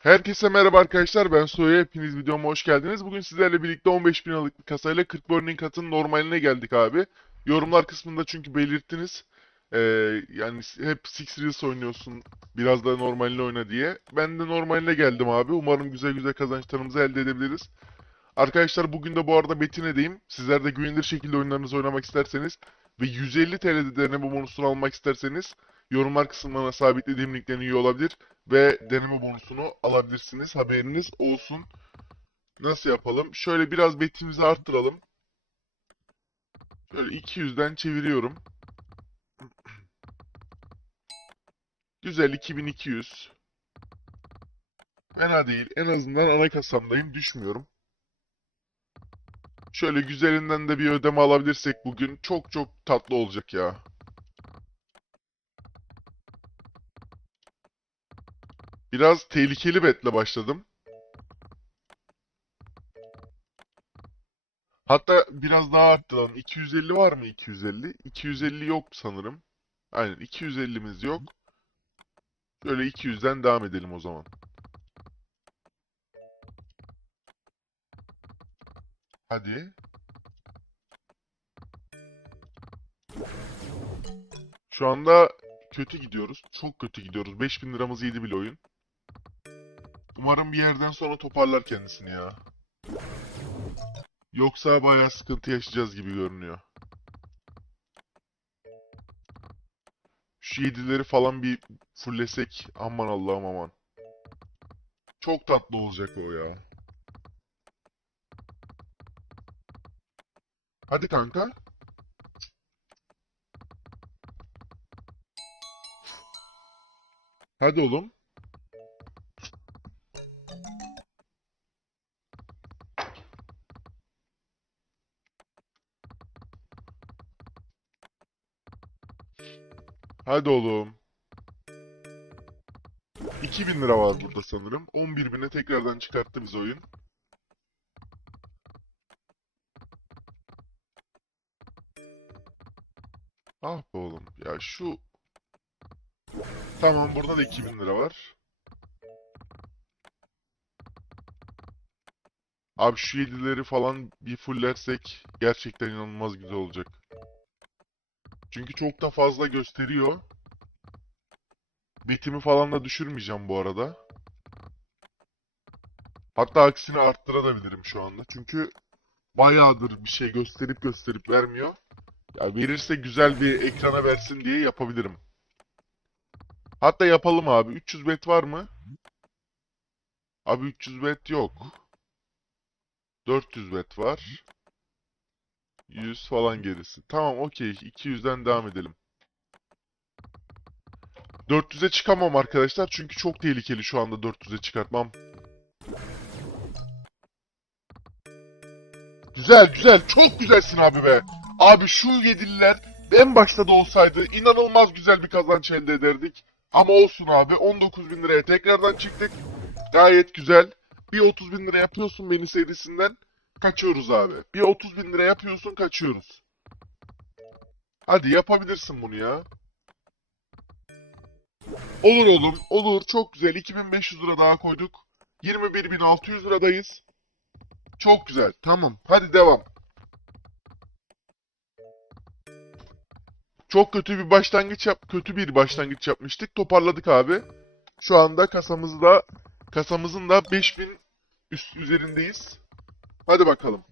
Herkese merhaba arkadaşlar ben Soya hepiniz videoma hoş geldiniz. Bugün sizlerle birlikte 15 bin liralık bir kasayla 40 burning katın normaline geldik abi. Yorumlar kısmında çünkü belirttiniz. Ee, yani hep Six Reels oynuyorsun biraz da normalini oyna diye. Ben de normaline geldim abi. Umarım güzel güzel kazançlarımızı elde edebiliriz. Arkadaşlar bugün de bu arada Metin'edeyim. Sizler de güvenilir şekilde oyunlarınızı oynamak isterseniz ve 150 TL'de deneme bonusunu almak isterseniz yorumlar kısmına sabitlediğim linkten iyi olabilir ve deneme bonusunu alabilirsiniz. Haberiniz olsun. Nasıl yapalım? Şöyle biraz betimizi arttıralım. Şöyle 200'den çeviriyorum. Güzel 2200. Fena değil. En azından ana kasamdayım. Düşmüyorum. Şöyle güzelinden de bir ödeme alabilirsek bugün çok çok tatlı olacak ya. Biraz tehlikeli betle başladım. Hatta biraz daha arttıralım. 250 var mı 250? 250 yok sanırım. Aynen 250'miz yok. Şöyle 200'den devam edelim o zaman. Hadi. Şu anda kötü gidiyoruz. Çok kötü gidiyoruz. 5000 liramız yedi bile oyun. Umarım bir yerden sonra toparlar kendisini ya. Yoksa bayağı sıkıntı yaşayacağız gibi görünüyor. Şu yedileri falan bir fullesek. Aman Allah'ım aman. Çok tatlı olacak o ya. Hadi kanka. Hadi oğlum. Hadi oğlum. 2000 lira var burada sanırım. 11.000'e tekrardan çıkarttı biz oyun. Ah be oğlum. Ya şu... Tamam burada da 2000 lira var. Abi şu 7'leri falan bir fullersek gerçekten inanılmaz güzel olacak. Çünkü çok da fazla gösteriyor. Bitimi falan da düşürmeyeceğim bu arada. Hatta aksine arttırabilirim şu anda. Çünkü bayağıdır bir şey gösterip gösterip vermiyor. Ya verirse güzel bir ekrana versin diye yapabilirim. Hatta yapalım abi. 300 bet var mı? Abi 300 bet yok. 400 bet var. 100 falan gerisi. Tamam okey. 200'den devam edelim. 400'e çıkamam arkadaşlar. Çünkü çok tehlikeli şu anda 400'e çıkartmam. Güzel güzel. Çok güzelsin abi be. Abi şu yedililer en başta da olsaydı inanılmaz güzel bir kazanç elde ederdik. Ama olsun abi 19 bin liraya tekrardan çıktık. Gayet güzel. Bir 30 bin lira yapıyorsun beni serisinden. Kaçıyoruz abi. Bir 30 bin lira yapıyorsun kaçıyoruz. Hadi yapabilirsin bunu ya. Olur oğlum. Olur. Çok güzel. 2500 lira daha koyduk. 21.600 liradayız. Çok güzel. Tamam. Hadi devam. Çok kötü bir başlangıç yap kötü bir başlangıç yapmıştık. Toparladık abi. Şu anda kasamızda kasamızın da 5000 üst üzerindeyiz. Hadi bakalım.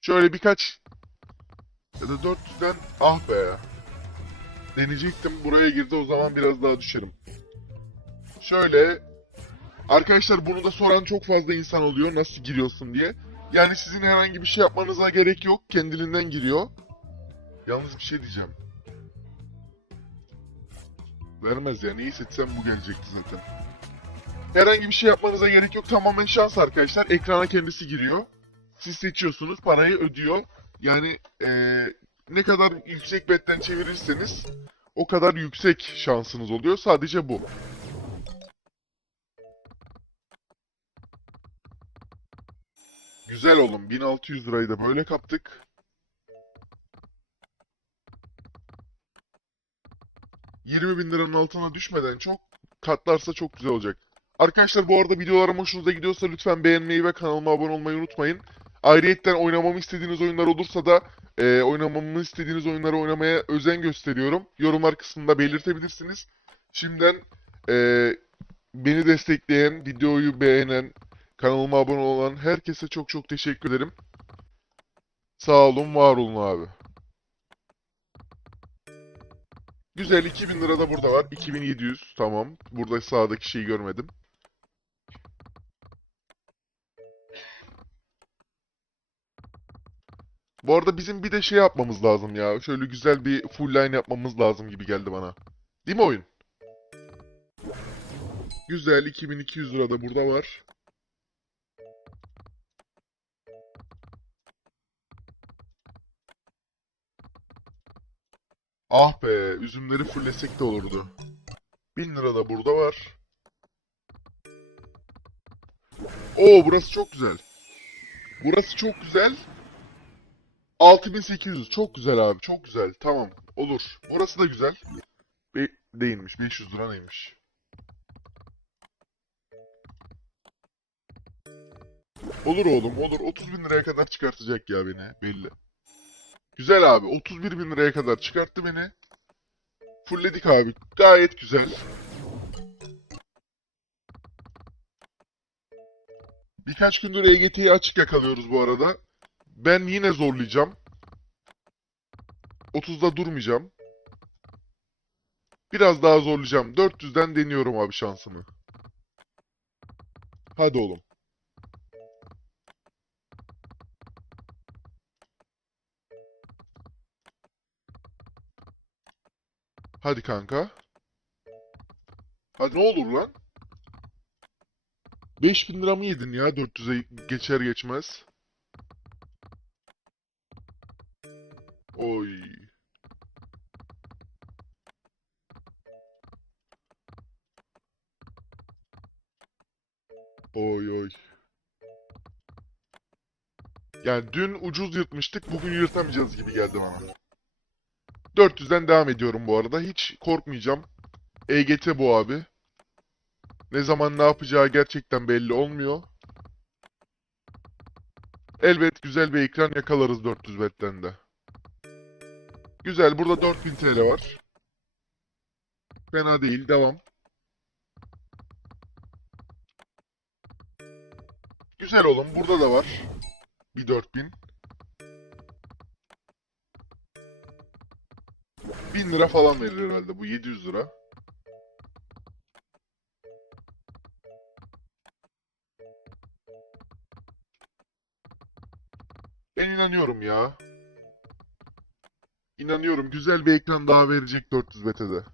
Şöyle birkaç ya da 400'den ah be. Deneyecektim. Buraya girdi o zaman biraz daha düşerim. Şöyle arkadaşlar bunu da soran çok fazla insan oluyor. Nasıl giriyorsun diye. Yani sizin herhangi bir şey yapmanıza gerek yok. Kendiliğinden giriyor. Yalnız bir şey diyeceğim. Vermez yani. İyi seçsem bu gelecekti zaten. Herhangi bir şey yapmanıza gerek yok. Tamamen şans arkadaşlar. Ekrana kendisi giriyor. Siz seçiyorsunuz. Parayı ödüyor. Yani eee, ne kadar yüksek betten çevirirseniz o kadar yüksek şansınız oluyor. Sadece bu. Güzel oğlum. 1600 lirayı da böyle kaptık. 20 bin liranın altına düşmeden çok katlarsa çok güzel olacak. Arkadaşlar bu arada videolarım hoşunuza gidiyorsa lütfen beğenmeyi ve kanalıma abone olmayı unutmayın. Ayrıyetten oynamamı istediğiniz oyunlar olursa da e, oynamamı istediğiniz oyunları oynamaya özen gösteriyorum. Yorumlar kısmında belirtebilirsiniz. Şimdiden e, beni destekleyen, videoyu beğenen, kanalıma abone olan herkese çok çok teşekkür ederim. Sağ olun, var olun abi. Güzel 2000 lira da burada var. 2700 tamam. Burada sağdaki şeyi görmedim. Bu arada bizim bir de şey yapmamız lazım ya. Şöyle güzel bir full line yapmamız lazım gibi geldi bana. Değil mi oyun? Güzel 2200 lira da burada var. Ah be, üzümleri fullesek de olurdu. 1000 lira da burada var. Oo, burası çok güzel. Burası çok güzel. 6800 çok güzel abi çok güzel tamam olur. Burası da güzel. Be değilmiş 500 lira neymiş. Olur oğlum olur 30 bin liraya kadar çıkartacak ya beni belli. Güzel abi 31 bin liraya kadar çıkarttı beni. Fullledik abi gayet güzel. Birkaç gündür EGT'yi açık yakalıyoruz bu arada. Ben yine zorlayacağım. 30'da durmayacağım. Biraz daha zorlayacağım. 400'den deniyorum abi şansımı. Hadi oğlum. Hadi kanka. Hadi ne olur lan? 5000 lira mı yedin ya 400'e geçer geçmez? Oy oy. Yani dün ucuz yırtmıştık, bugün yırtamayacağız gibi geldi bana. 400'den devam ediyorum bu arada. Hiç korkmayacağım. EGT bu abi. Ne zaman ne yapacağı gerçekten belli olmuyor. Elbet güzel bir ekran yakalarız 400 betten de. Güzel. Burada 4000 TL var. Fena değil. Devam. Güzel oğlum. Burada da var. Bir 4000. 1000 lira falan verir herhalde. Bu 700 lira. Ben inanıyorum ya. İnanıyorum. Güzel bir ekran daha verecek 400 BT'de.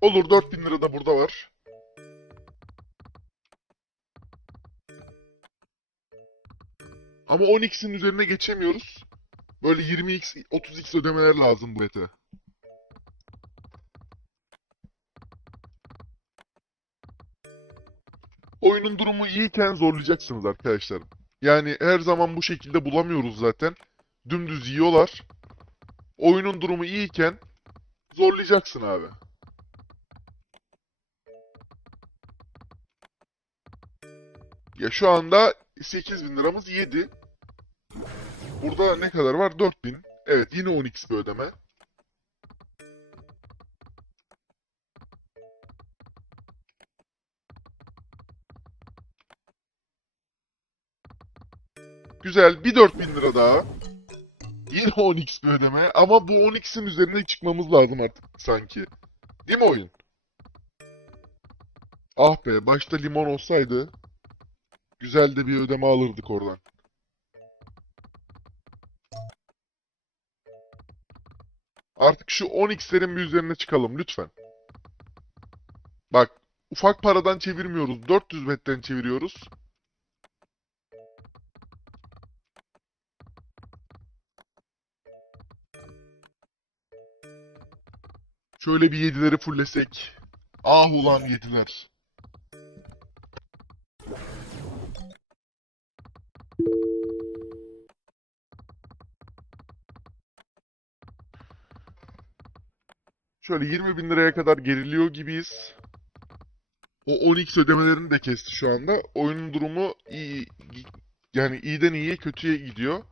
Olur 4000 lira da burada var. Ama 10x'in üzerine geçemiyoruz. Böyle 20x, 30x ödemeler lazım bu ete. Oyunun durumu iyiyken zorlayacaksınız arkadaşlar. Yani her zaman bu şekilde bulamıyoruz zaten. Dümdüz yiyorlar. Oyunun durumu iyiyken zorlayacaksın abi. Ya şu anda 8000 liramız 7. Burada ne kadar var? 4000. Evet yine 10x bir ödeme. Güzel. Bir 4000 lira daha. Yine 10x bir ödeme. Ama bu 10x'in üzerine çıkmamız lazım artık sanki. Değil mi oyun? Ah be. Başta limon olsaydı. Güzel de bir ödeme alırdık oradan. Artık şu 10x'lerin bir üzerine çıkalım lütfen. Bak. Ufak paradan çevirmiyoruz. 400 betten çeviriyoruz. Şöyle bir yedileri fullesek. Ah ulan yediler. Şöyle 20 bin liraya kadar geriliyor gibiyiz. O 10x ödemelerini de kesti şu anda. Oyunun durumu iyi yani iyiden iyiye kötüye gidiyor.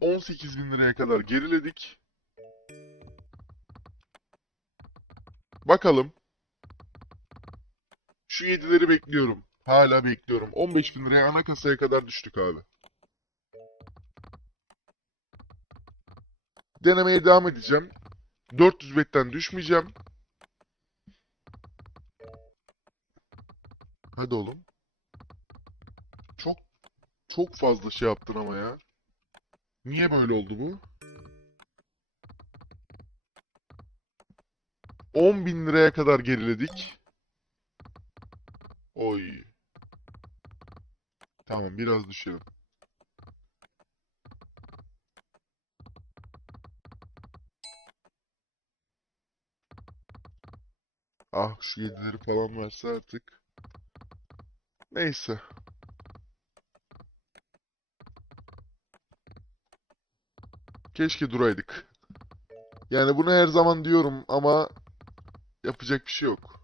...18 bin liraya kadar geriledik. Bakalım. Şu 7'leri bekliyorum. Hala bekliyorum. 15 bin liraya ana kasaya kadar düştük abi. Denemeye devam edeceğim. 400 betten düşmeyeceğim. Hadi oğlum. Çok çok fazla şey yaptın ama ya. Niye böyle oldu bu? 10 bin liraya kadar geriledik. Oy. Tamam biraz düşelim. Ah şu yedileri falan verse artık. Neyse. Keşke duraydık. Yani bunu her zaman diyorum ama yapacak bir şey yok.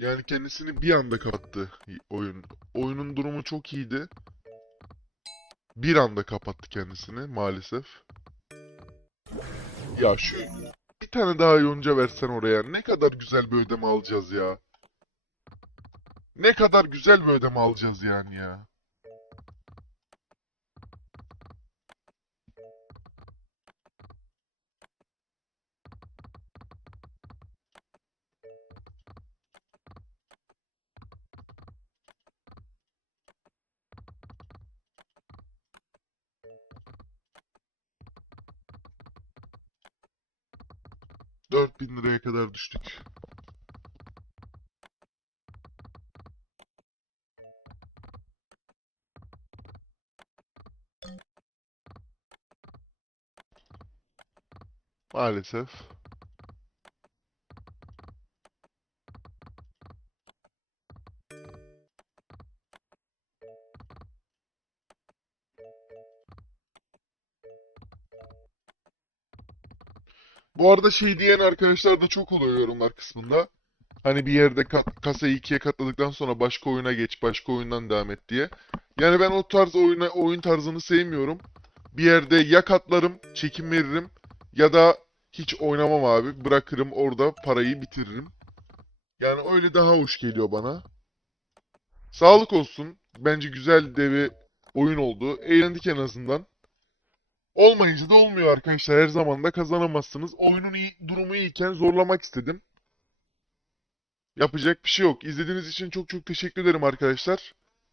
Yani kendisini bir anda kapattı oyun. Oyunun durumu çok iyiydi. Bir anda kapattı kendisini maalesef. Ya şu bir tane daha yonca versen oraya. Ne kadar güzel bir ödeme alacağız ya. Ne kadar güzel bir ödeme alacağız yani ya. Dört bin liraya kadar düştük. Maalesef. Bu arada şey diyen arkadaşlar da çok oluyor yorumlar kısmında. Hani bir yerde ka- kasayı ikiye katladıktan sonra başka oyuna geç, başka oyundan devam et diye. Yani ben o tarz oyuna, oyun tarzını sevmiyorum. Bir yerde ya katlarım, çekim veririm ya da hiç oynamam abi. Bırakırım orada parayı bitiririm. Yani öyle daha hoş geliyor bana. Sağlık olsun. Bence güzel de bir oyun oldu. Eğlendik en azından. Olmayınca da olmuyor arkadaşlar. Her zaman da kazanamazsınız. Oyunun iyi, durumu iyiyken zorlamak istedim. Yapacak bir şey yok. İzlediğiniz için çok çok teşekkür ederim arkadaşlar.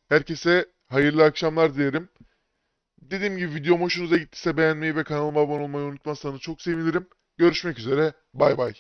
Herkese hayırlı akşamlar dilerim. Dediğim gibi videom hoşunuza gittiyse beğenmeyi ve kanalıma abone olmayı unutmazsanız çok sevinirim. Görüşmek üzere. Bay bay.